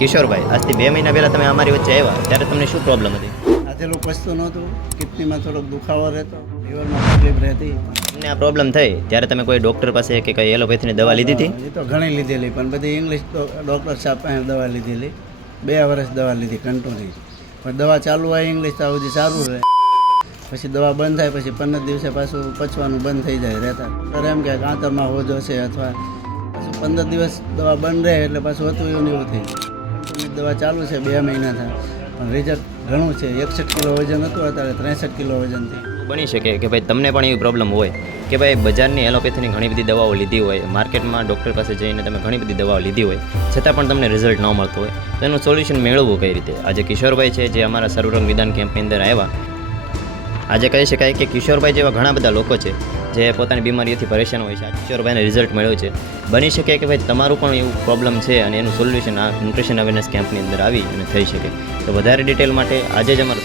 કિશોરભાઈ, આજથી 2 મહિના પહેલાં તમે અમારી વચ્ચે આવ્યા ત્યારે તમને શું પ્રોબ્લેમ હતી? આથેલું પચતું નહોતું, કિડનીમાં થોડોક દુખાવો રહેતો, લીવરમાં તકલીફ રહેતી. તમને આ પ્રોબ્લેમ થઈ ત્યારે તમે કોઈ ડૉક્ટર પાસે કે કંઈ એલોપેથીની દવા લીધી હતી? એ તો ઘણી લીધેલી, પણ બધી ઇંગ્લિશ ડૉક્ટર સાહેબ પાસે દવા લીધેલી. 2 વર્ષ દવા લીધી કન્ટિન્યુ, પણ દવા ચાલુ હોય ઇંગ્લિશ તો સુધી સારું રહે. પછી દવા બંધ થાય પછી 15 દિવસે પાછું પચવાનું બંધ થઈ જાય રહેતા. ત્યારે એમ કે આંતરમાં હોજો છે અથવા પાછું 15 દિવસ દવા બંધ રહે એટલે પાછું હતું એવું ને એવું થઈ જાય. દવા ચાલુ છે 2 મહિના થાય, પણ રિઝલ્ટ ઘણું છે. 61 કિલો વજન હતું, અત્યારે 63 કિલો વજન થઈ. બની શકે કે ભાઈ તમને પણ એવી પ્રોબ્લેમ હોય કે ભાઈ બજારની એલોપેથીની ઘણી બધી દવાઓ લીધી હોય, માર્કેટમાં ડૉક્ટર પાસે જઈને તમે ઘણી બધી દવાઓ લીધી હોય, છતાં પણ તમને રિઝલ્ટ ન મળતું હોય, તો એનું સોલ્યુશન મેળવવું કઈ રીતે? આજે કિશોરભાઈ છે જે અમારા સર્વરોગ નિદાન કેમ્પની અંદર આવ્યા. આજે કહી શકાય કે કિશોરભાઈ જેવા ઘણા બધા લોકો છે જે પોતાની બીમારીઓથી પરેશાન હોય છે. આ કિશોરભાઈને રિઝલ્ટ મળ્યું છે. બની શકે કે ભાઈ તમારું પણ એવું પ્રોબ્લેમ છે અને એનું સોલ્યુશન આ ન્યુટ્રિશન અવેરનેસ કેમ્પની અંદર આવી અને થઈ શકે. તો વધારે ડિટેલ માટે આજે જ અમારો